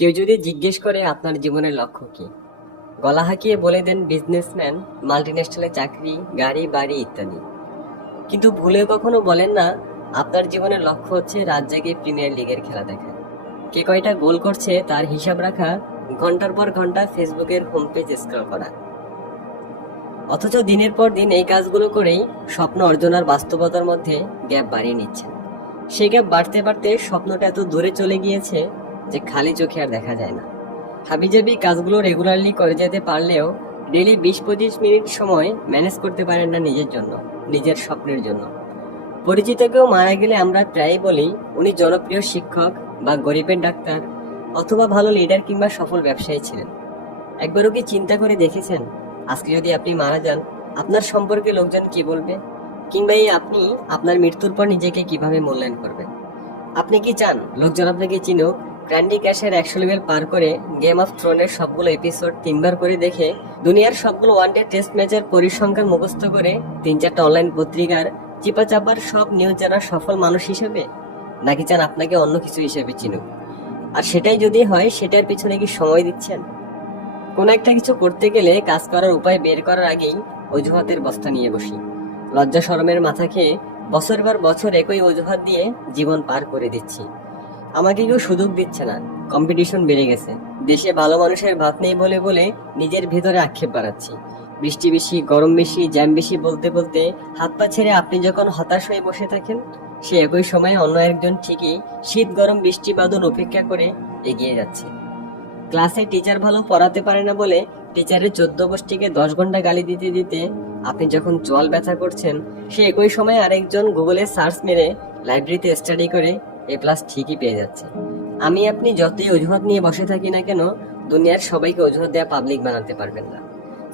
কেউ যদি জিজ্ঞেস করে আপনার জীবনের লক্ষ্য কি? গলা হাঁকিয়ে বলে দেন বিজনেসম্যান মাল্টিন্যাশনালে চাকরি, গাড়ি, বাড়ি ইত্যাদি। কিন্তু ভুলে কখনো বলেন না, আপনার জীবনের লক্ষ্য হচ্ছে রাত জেগে প্রিমিয়ার লিগের খেলা দেখা। কে কয়টা গোল করছে তার হিসাব রাখা, ঘণ্টার পর ঘণ্টা ফেসবুকের হোম পেজ স্ক্রল করা। অথচ দিনের পর দিন এই কাজগুলো করেই স্বপ্ন অর্জন আর বাস্তবতার মধ্যে গ্যাপ বাড়িয়ে নিচ্ছেন। সেই গ্যাপ বাড়তে বাড়তে স্বপ্নটা এত দূরে চলে গিয়েছে যে খালি চোখে আর দেখা যায় না। হাবিজাবি কাজগুলো রেগুলারলি করে যেতে পারলেও ডেলি বিশ পঁচিশ মিনিট সময় ম্যানেজ করতে পারেন না নিজের জন্য, নিজের স্বপ্নের জন্য। পরিচিত কেউ মারা গেলে আমরা প্রায়ই বলি, উনি জনপ্রিয় শিক্ষক বা গরিবের ডাক্তার অথবা ভালো লিডার কিংবা সফল ব্যবসায়ী ছিলেন। একবারও কি চিন্তা করে দেখেছেন? আজকে যদি আপনি মারা যান, আপনার সম্পর্কে লোকজন কি বলবে? কিংবা এই আপনি, আপনার মৃত্যুর পর নিজেকে কীভাবে মূল্যায়ন করবেন? আপনি কি চান? লোকজন আপনাকে চিনুক ক্যান্ডি ক্যাশের একশো লেভেল পার করে গেম অফ থ্রোনের সবগুলো এপিসোড তিনবার করে দেখে দুনিয়ার সবগুলো ওয়ানডে টেস্ট ম্যাচের পরিসংখ্যান মুখস্থ করে তিন চারটা অনলাইন পত্রিকার চিপা চাপার সব নিউজ জানার সফল মানুষ হিসেবে নাকি চান আপনাকে অন্য কিছু হিসেবে চিনুক? আর সেটাই যদি হয়, সেটার পিছনে কি সময় দিচ্ছেন? কোনো একটা কিছু করতে গেলে কাজ করার উপায় বের করার আগেই অজুহাতের বস্তা নিয়ে বসি। লজ্জা শরমের মাথা খেয়ে বছর পর বছর একই অজুহাত দিয়ে জীবন পার করে দিচ্ছি। আমাকে কেউ সুযোগ দিচ্ছে না। কম্পিটিশন বেড়ে গেছে। দেশে ভালো মানুষের ভাত নেই বলে বলে নিজের ভিতরে আক্ষেপ বাড়াচ্ছি। বৃষ্টি বেশি, গরম বেশি, জ্যাম বেশি বলতে বলতে হাত পা ছেড়ে আপনি যখন হতাশ হয়ে বসে থাকেন, সে একই সময় অন্য একজন ঠিকই শীত, গরম, বৃষ্টি, বাদল উপেক্ষা করে এগিয়ে যাচ্ছে। ক্লাসে টিচার ভালো পড়াতে পারে না বলে টিচারের চোদ্দ গোষ্ঠীকে দশ ঘণ্টা গালি দিতে দিতে আপনি যখন জল ব্যথা করছেন, সে একই সময় আরেকজন গুগলে সার্চ মেরে লাইব্রেরিতে স্টাডি করে এ প্লাস ঠিকই পেয়ে যাচ্ছে। আমি আপনি যতই অজুহাত নিয়ে বসে থাকি না কেন, দুনিয়ার সবাইকে অজুহাত দেওয়া পাবলিক বানাতে পারবেন না।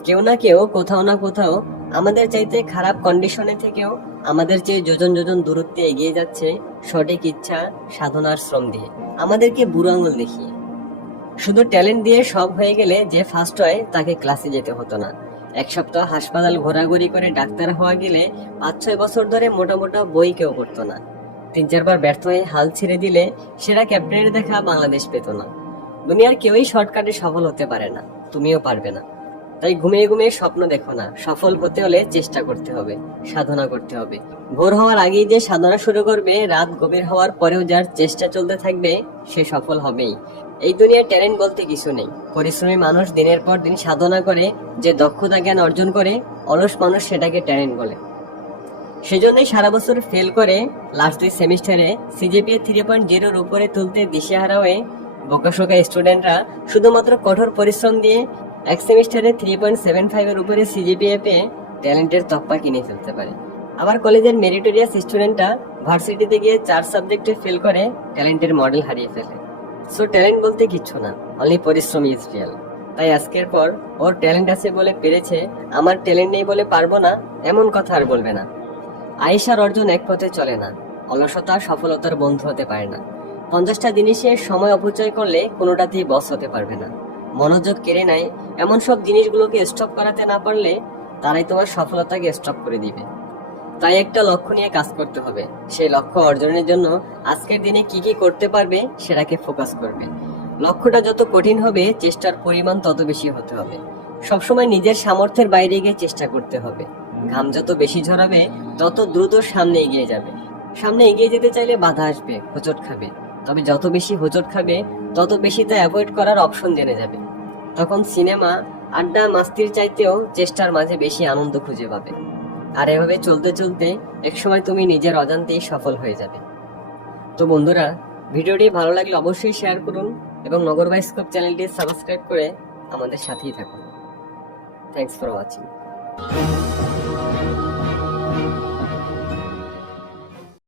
কেউ না কেউ, কোথাও না কোথাও আমাদের চাইতে খারাপ কন্ডিশনে থেকেও আমাদের চেয়ে যোজন যোজন দূরত্বে এগিয়ে যাচ্ছে সঠিক ইচ্ছা সাধনার শ্রম দিয়ে। আমাদেরকে বুড়ো আঙুল দেখিয়ে। শুধু ট্যালেন্ট দিয়ে সব হয়ে গেলে যে ফার্স্ট হয়, তাকে ক্লাসে যেতে হতো না। এক সপ্তাহ হাসপাতাল ঘোরাঘুরি করে ডাক্তার হওয়া গেলে পাঁচ ছয় বছর ধরে মোটা মোটা বই কেউ করতো না। তিন চারবার ব্যর্থ হয়ে হাল ছেড়ে দিলে সেরা ক্যাপ্টেনের দেখা বাংলাদেশ পেত না। দুনিয়ার কেউই শর্টকাটে সফল হতে পারে না, তুমিও পারবে না। তাই ঘুমিয়ে ঘুমিয়ে স্বপ্ন দেখো না, সফল হতে হলে চেষ্টা করতে হবে, সাধনা করতে হবে। ভোর হওয়ার আগেই যে সাধনা শুরু করবে, রাত গভীর হওয়ার পরেও যার চেষ্টা চলতে থাকবে, সে সফল হবেই। এই দুনিয়ার ট্যালেন্ট বলতে কিছু নেই। পরিশ্রমী মানুষ দিনের পর দিন সাধনা করে, যে দক্ষতা জ্ঞান অর্জন করে, অলস মানুষ সেটাকে ট্যালেন্ট বলে। সেজন্যই সারা বছর ফেল করে লাস্ট দুই সেমিস্টারে সিজিপিএ থ্রি পয়েন্ট জিরোর উপরে তুলতে দিশেহারা হয়ে বোকাশোকা স্টুডেন্টরা শুধুমাত্র কঠোর পরিশ্রম দিয়ে এক সেমিস্টারে থ্রি পয়েন্ট সেভেন ফাইভের উপরে সিজিপিএ পেয়ে ট্যালেন্টের তপ্পা কিনে ফেলতে পারে। আবার কলেজের মেরিটোরিয়াস স্টুডেন্টরা ভার্সিটিতে গিয়ে চার সাবজেক্টে ফেল করে ট্যালেন্টের মডেল হারিয়ে ফেলে। সো ট্যালেন্ট বলতে কিচ্ছু না অনলি পরিশ্রম ইজ রিয়াল তাই আজকের পর ওর ট্যালেন্ট আছে বলে পেরেছে, আমার ট্যালেন্ট নেই বলে পারব না, এমন কথা আর বলবে না। আয়েশার অর্জন এক পথে চলে না। অলসতা, সফলতার বন্ধু হতে পারে না। পঞ্চাশটা জিনিসে সময় অপচয় করলে কোনোটাতেই বস হতে পারবে না। মনোযোগ কেড়ে নেয়, এমন সব জিনিসগুলোকে স্টপ করাতে না পারলে তারাই তোমার সফলতাকে স্টপ করে দিবে। তাই একটা লক্ষ্য নিয়ে কাজ করতে হবে। সেই লক্ষ্য অর্জনের জন্য আজকের দিনে কি কি করতে পারবে সেটাকে ফোকাস করবে। লক্ষ্যটা যত কঠিন হবে, চেষ্টার পরিমাণ তত বেশি হতে হবে। সবসময় নিজের সামর্থ্যের বাইরে গিয়ে চেষ্টা করতে হবে। ঘাম যত বেশি ঝরাবে, তত দ্রুত সামনে এগিয়ে যাবে। সামনে এগিয়ে যেতে চাইলে বাধা আসবে, হোঁচট খাবে। তবে যত বেশি হোঁচট খাবে, তত বেশি তা অ্যাভয়েড করার অপশন জেনে যাবে। তখন সিনেমা, আড্ডা, মাস্তির চাইতেও চেষ্টার মাঝে বেশি আনন্দ খুঁজে পাবে। আর এভাবে চলতে চলতে একসময় তুমি নিজের অজান্তেই সফল হয়ে যাবে। তো বন্ধুরা, ভিডিওটি ভালো লাগলে অবশ্যই শেয়ার করুন এবং নগর বাইস্কোপ চ্যানেলটি সাবস্ক্রাইব করে আমাদের সাথেই থাকুন। Thanks for watching